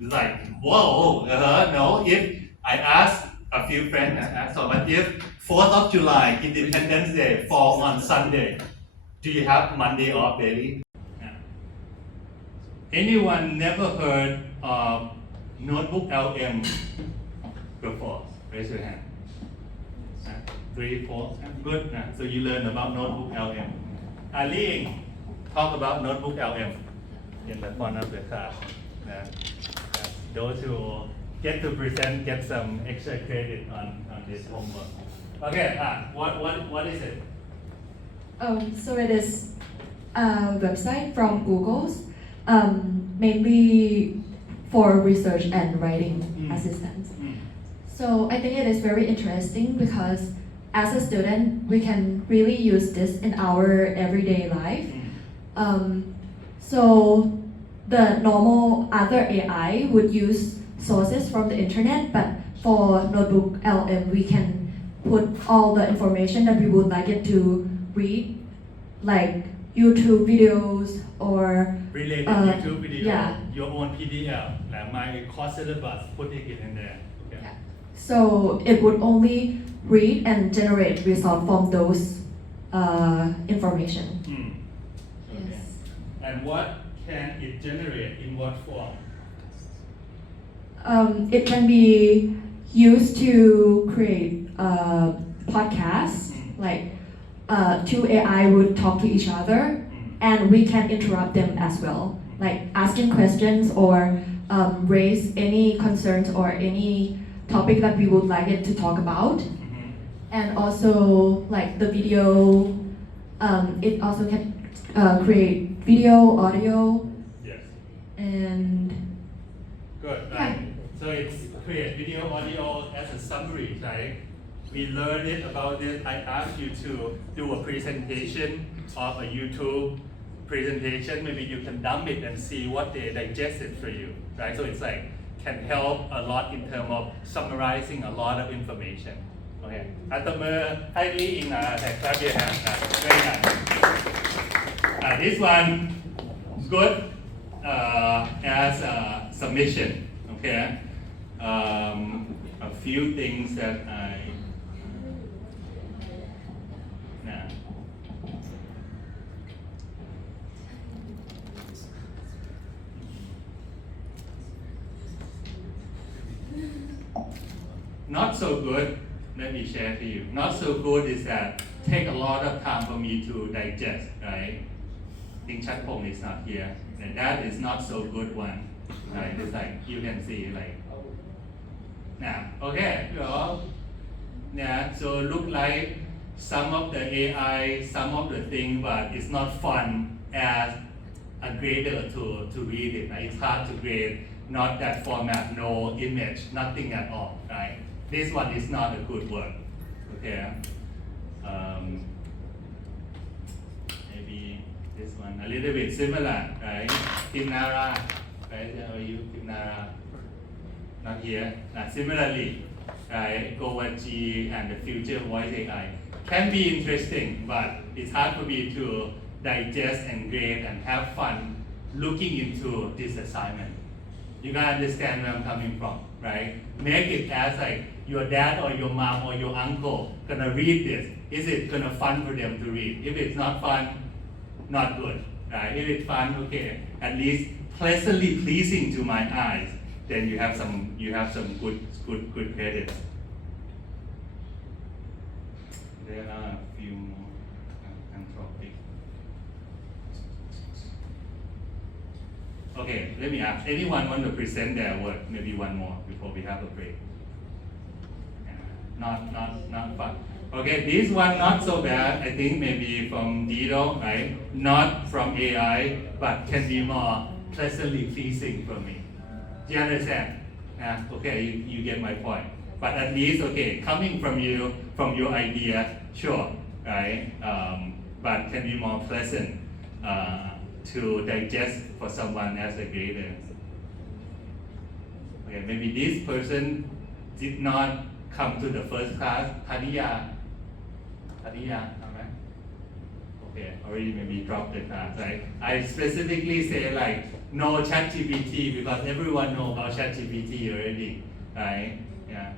It's like, whoa, no. If I ask a few friends, but if 4th of July, Independence Day, fall on Sunday, do you have Monday off, Bailey? Yeah. Anyone never heard of Notebook LM before? Raise your hand. 3, 4, good. So you learn about Notebook LM. Ali, talk about Notebook LM in the front of the class. Those who get to present get some extra credit on this homework. Okay, what is it? So it is a website from Google's, mainly for research and writing assistance. So I think it is very interesting because as a student, we can really use this in our everyday life. So the normal other AI would use sources from the internet, but for Notebook LM, we can put all the information that we would like it to read, like YouTube videos or related YouTube video, yeah. Your own PDF, like my course syllabus, putting it in there. Okay. Yeah. So it would only read and generate results from those information. Okay. Yes. And what can it generate in what form? it can be used to create podcasts, like two AI would talk to each other, and we can interrupt them as well, like asking questions or raise any concerns or any topic that we would like it to talk about. And also, like the video, it also can create video, audio, Yes. and Good, right? So it's create video, audio as a summary, right? We learned it about this. I asked you to do a presentation of a YouTube presentation. Maybe you can dump it and see what they digested for you, right? So it's like can help a lot in terms of summarizing a lot of information. Okay. อัตมือให้พี่อิงclap your hands. Very nice. This one is good as a submission. Okay. A few things that not so good. Let me share to you. Not so good is that take a lot of time for me to digest, right? I think Chatpong is not here. And that is not so good one. Right? It's like you can see like okay, so look like some of the AI, some of the thing, but it's not fun as a grader to read it. Right? It's hard to grade, not that format, no image, nothing at all, right? This one is not a good word, okay? Maybe this one, a little bit similar, right? Timnara, right? How are you, Timnara? Not here. Similarly, right? Gowaji and the future voice AI can be interesting, but it's hard for me to digest and grade and have fun looking into this assignment. You can understand where I'm coming from, right? Make it as like your dad or your mom or your uncle gonna read this. Is it gonna fun for them to read? If it's not fun, not good, right? If it's fun, okay, at least pleasantly pleasing to my eyes, then you have some good credits. There are a few more anthropic. Okay, let me ask. Anyone want to present their work? Maybe one more before we have a break. Not fun. Okay, this one not so bad. I think maybe from Dido, right? Not from AI, but can be more pleasantly pleasing for me. Do you understand? Okay, you get my point. But at least, okay, coming from you, from your idea, sure, right? But can be more pleasant to digest for someone as a grader. Okay, maybe this person did not come to the first class. Hadiya, okay, already maybe dropped the class, right? I specifically say like no ChatGPT because everyone knows about ChatGPT already, right? Yeah.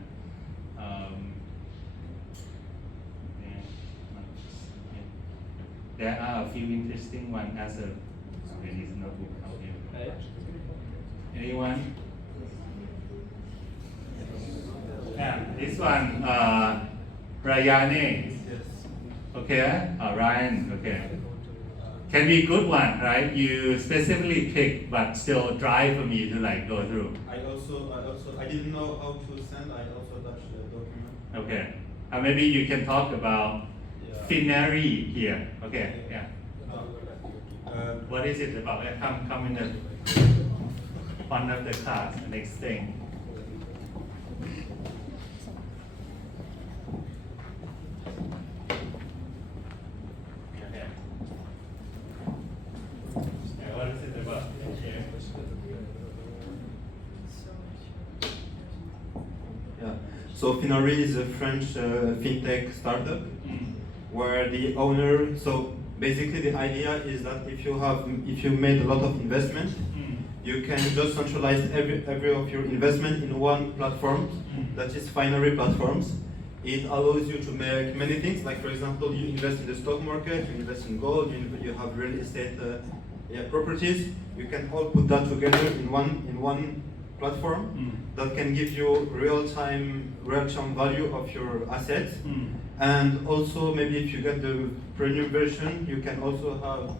There are a few interesting ones as a this notebook out here. Anyone? Yeah, this one, Rayane. Okay, Ryan, okay. Can be a good one, right? You specifically pick, but still drive for me to like go through. I didn't know how to send. I also touched the document. Okay, maybe you can talk about Finary here. Okay, yeah. What is it about? Come in the front of the class. Next thing. What is it about? Yeah. So Finary is a French fintech startup where the owner. So basically, the idea is that if you made a lot of investment, you can just centralize every of your investment in one platform. That is Finary platforms. It allows you to make many things. Like for example, you invest in the stock market, you invest in gold, you have real estate properties. You can all put that together in one platform that can give you real-time value of your assets. And also, maybe if you get the premium version, you can also have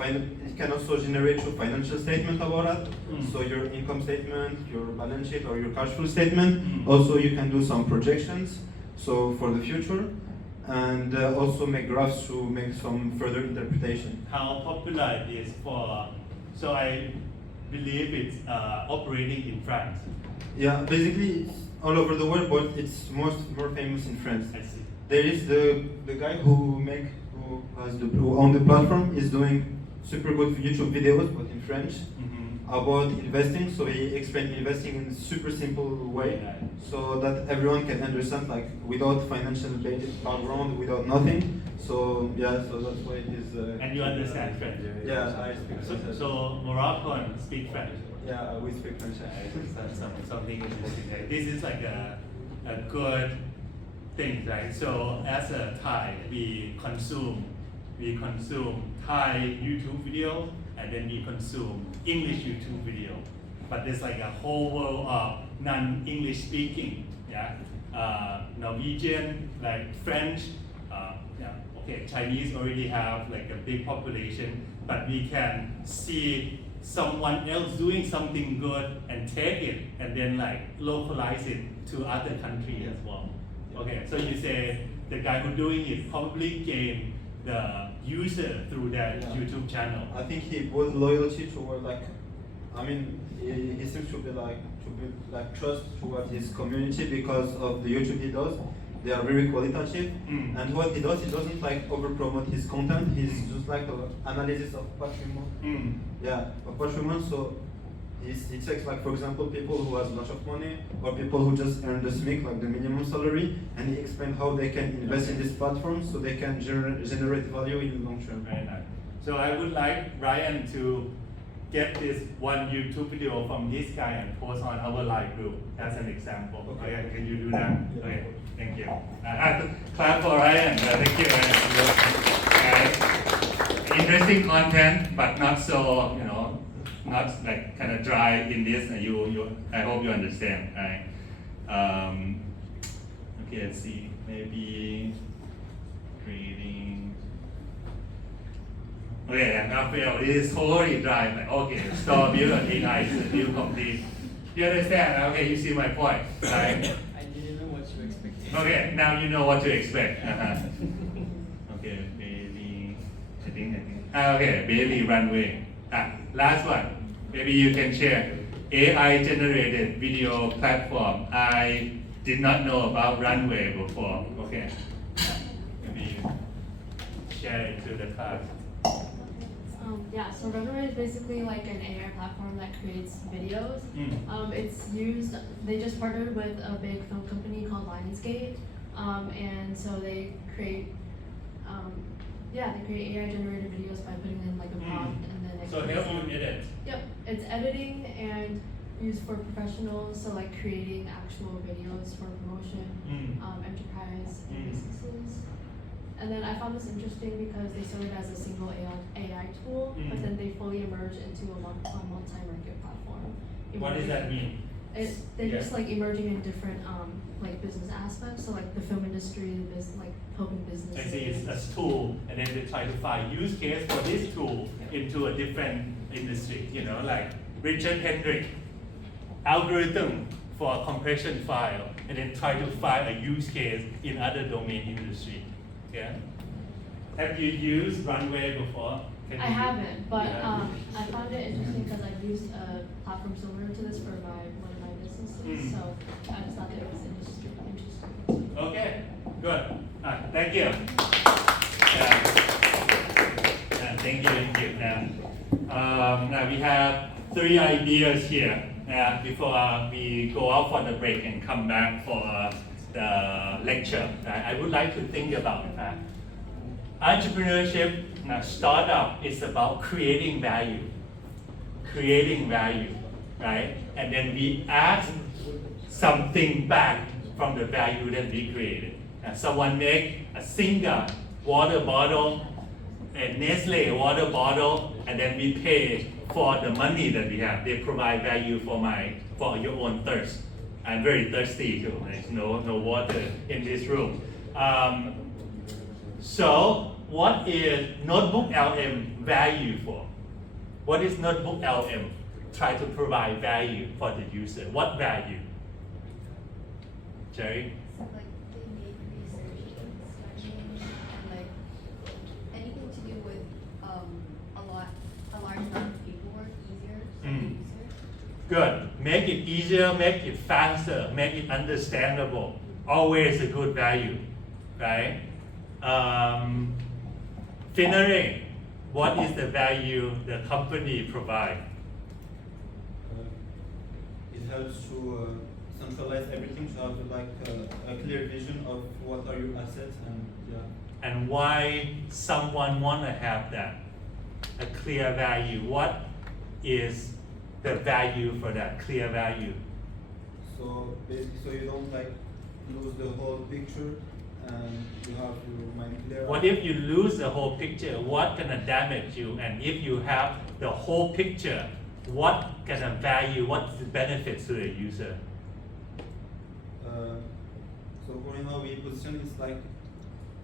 it can also generate your financial statement about it. So your income statement, your balance sheet, or your cash flow statement. Also, you can do some projections, so for the future, and also make graphs to make some further interpretation. How popular it is for? So I believe it's operating in France. Yeah, basically it's all over the world, but it's more famous in France. I see. There is the guy who own the platform is doing super good YouTube videos, but in French, about investing. So he explained investing in a super simple way, so that everyone can understand, like without financial background, without nothing. So yeah, so that's why it is. And you understand French? Yeah, I speak French. So Moroccan speak French? Yeah, we speak French. Something interesting. Right? This is like a good thing, right? So as a Thai, we consume Thai YouTube video, and then we consume English YouTube video. But there's like a whole world of non-English speaking, yeah. Norwegian, like French, yeah. Okay, Chinese already have like a big population, but we can see someone else doing something good and take it and then like localize it to other countries as well. Okay, so you say the guy who doing it probably gain the user through that YouTube channel. I think he built loyalty toward he seems to be trust toward his community because of the YouTube he does. They are very qualitative, and what he does, he doesn't like over promote his content. He's just like an analysis of patrimoine. Yeah, of patrimoine. So he takes, like, for example, people who has lots of money or people who just earn the SMIC, like the minimum salary, and he explains how they can invest in this platform so they can generate value in the long term. Very nice. So I would like Ryan to get this one YouTube video from this guy and post on our live group as an example. Okay, can you do that? Okay, thank you. Clap for Ryan. Thank you, Ryan. Interesting content, but not so, not like kind of dry in this. I hope you understand, right? Okay, let's see. Maybe creating. Okay, and now fail. It is totally dry. Like, okay, store build a AI is a build complete. You understand? Okay, you see my point, right? I didn't know what you expected. Okay, now you know what to expect. Okay, Bailey. I think. Okay, Bailey runway. Last one. Maybe you can share AI generated video platform. I did not know about Runway before. Okay. Maybe you share it to the class. Yeah, so Runway is basically like an AI platform that creates videos. It's used, they just partnered with a big film company called Lionsgate. And so they create AI generated videos by putting in like a prompt and then it So help you edit. Yep, it's editing and used for professionals, so like creating actual videos for promotion, enterprise and businesses. And then I found this interesting because they started as a single AI tool, but then they fully emerged into a multi-market platform. What does that mean? They're just like emerging in different like business aspects, so like the film industry, like helping businesses. I see it's a tool, and then they try to find use case for this tool into a different industry. Like Richard Hendrick, algorithm for a compression file, and then try to find a use case in other domain industry. Yeah. Have you used Runway before? I haven't, but I found it interesting because I've used a platform similar to this for one of my businesses, so I just thought it was interesting. Okay, good. Thank you. Thank you. Now we have 3 ideas here before we go out for the break and come back for the lecture. I would like to think about entrepreneurship. Startup is about creating value, right? And then we ask something back from the value that we created. Someone make a single water bottle, a Nestle water bottle, and then we pay for the money that we have. They provide value for your own thirst. I'm very thirsty too. There's no water in this room. So what is Notebook LM value for? What is Notebook LM try to provide value for the user? What value? Jerry? So like they make research and studying and like anything to do with a large amount of paperwork easier for the user. Good. Make it easier, make it faster, make it understandable. Always a good value, right? Finally, what is the value the company provide? It helps to centralize everything, to have like a clear vision of what are your assets and yeah. And why someone want to have that? A clear value. What is the value for that clear value? So basically, so you don't like lose the whole picture and you have your mind clear. What if you lose the whole picture? What gonna damage you? And if you have the whole picture, what gonna value? What's the benefits to the user? So according how we position, it's like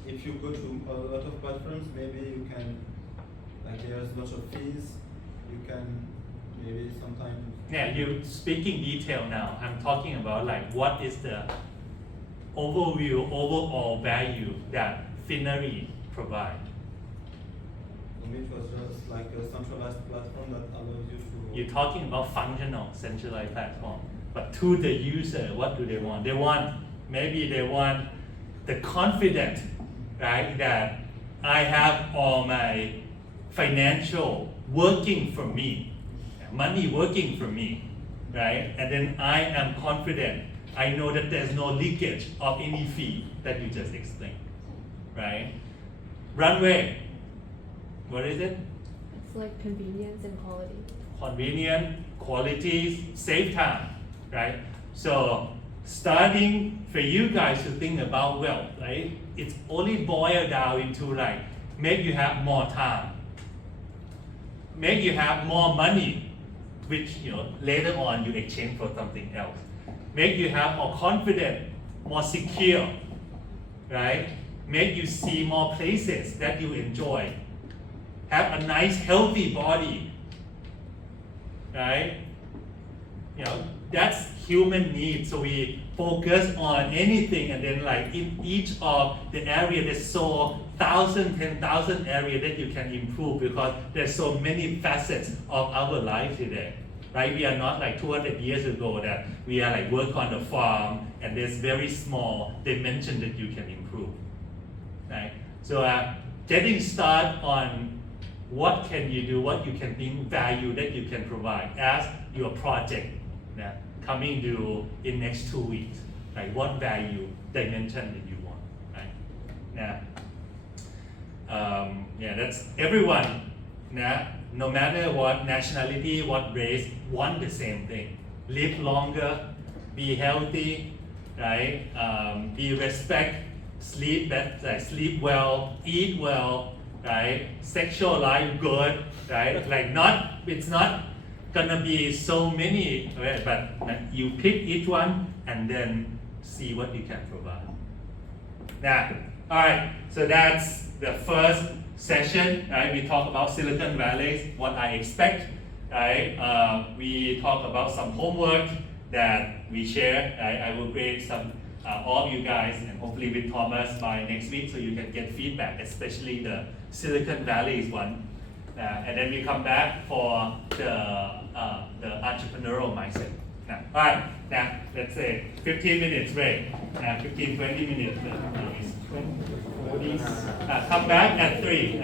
if you go to a lot of platforms, maybe you can, like there's lots of fees, you can maybe sometimes. Yeah, you speaking detail now. I'm talking about like what is the overview, overall value that Finery provide. For me, it was just like a centralized platform that allows you to. You're talking about functional centralized platform, but to the user, what do they want? Maybe they want the confidence, right? That I have all my financial working for me, money working for me, right? And then I am confident. I know that there's no leakage of any fee that you just explained, right? Runway, what is it? It's like convenience and quality. Convenient, qualities, save time, right? So starting for you guys to think about wealth, right? It's only boiled down into like make you have more time, make you have more money, which later on you exchange for something else. Make you have more confident, more secure, right? Make you see more places that you enjoy. Have a nice healthy body, right? That's human needs. So we focus on anything, and then like in each of the area, there's so 1,000, 10,000 area that you can improve because there's so many facets of our life today, right? We are not like 200 years ago that we are like work on the farm and there's very small dimension that you can improve, right? So getting started on what can you do, what you can think value that you can provide as your project coming due in next 2 weeks, right? What value dimension that you want, right? That's everyone, no matter what nationality, what race, want the same thing. Live longer, be healthy, right? Be respect, sleep better, sleep well, eat well, right? Sexual life good, right? It's not gonna be so many, right? But you pick each one and then see what you can provide. All right, so that's the first session, right? We talk about Silicon Valley, what I expect, right? We talk about some homework that we share. I will grade some all of you guys and hopefully with Thomas by next week so you can get feedback, especially the Silicon Valley one. And then we come back for the entrepreneurial mindset. All right, let's say 15 minutes break, 15, 20 minutes. Come back at 3.